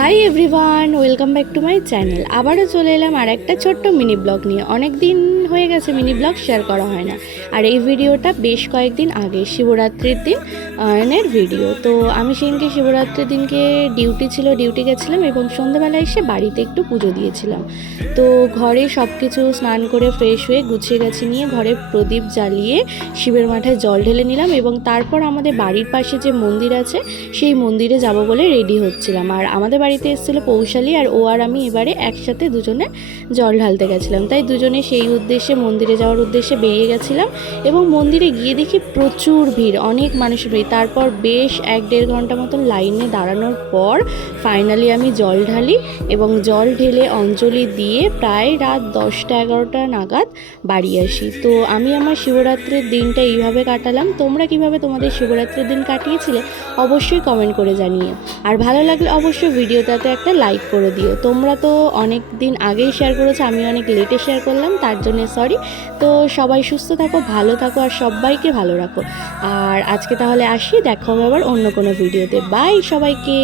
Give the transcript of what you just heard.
Hi everyone, welcome back to my channel. আবারও চলে এলাম আর একটা ছোট্ট মিনি ব্লগ নিয়ে। অনেক দিন হয়ে গেছে মিনি ব্লগ শেয়ার করা হয় না। আর এই ভিডিওটা বেশ কয়েকদিন আগে শিবরাত্রির দিন এর ভিডিও। তো আমি সেদিনকে শিবরাত্রির দিনকে ডিউটি ছিল, ডিউটি গেছিলাম এবং সন্ধ্যাবেলা এসে বাড়িতে একটু পুজো দিয়েছিলাম। তো ঘরে সব কিছু স্নান করে ফ্রেশ হয়ে গুছিয়ে গেছে নিয়ে ঘরে প্রদীপ জ্বালিয়ে শিবের মাথায় জল ঢেলে নিলাম এবং তারপর আমাদের বাড়ির পাশে যে মন্দির আছে সেই মন্দিরে যাব বলে রেডি হচ্ছিলাম। আর আমাদের বাড়িতে এসেছিলো পৌশালী, আর ও আর আমি এবারে একসাথে দুজনে জল ঢালতে গেছিলাম। তাই দুজনে সেই উদ্দেশ্যে মন্দিরে যাওয়ার উদ্দেশ্যে বেরিয়ে গেছিলাম এবং মন্দিরে গিয়ে দেখি প্রচুর ভিড়, অনেক মানুষের ভিড়। তারপর বেশ 1-1.5 ঘন্টা মতন লাইনে দাঁড়ানোর পর ফাইনালি আমি জল ঢালি এবং জল ঢেলে অঞ্জলি দিয়ে প্রায় রাত 10টা-11টা নাগাদ বাড়ি আসি। তো আমি আমার শিবরাত্রির দিনটা এইভাবে কাটালাম। তোমরা কিভাবে তোমাদের শিবরাত্রির দিন কাটিয়েছিলে অবশ্যই কমেন্ট করে জানিও। আর ভালো লাগলে অবশ্যই ভিডিওটাতে একটা লাইক করে দিও। তোমরা তো অনেক দিন আগেই শেয়ার করেছো, আমি অনেক লেটে শেয়ার করলাম, তার জন্য সরি। তো সবাই সুস্থ থাকো, ভালো থাকো আর সবাইকে ভালো রাখো। আর আজকে তাহলে আসি, দেখা হবে আবার অন্য কোনো ভিডিওতে। বাই সবাইকে।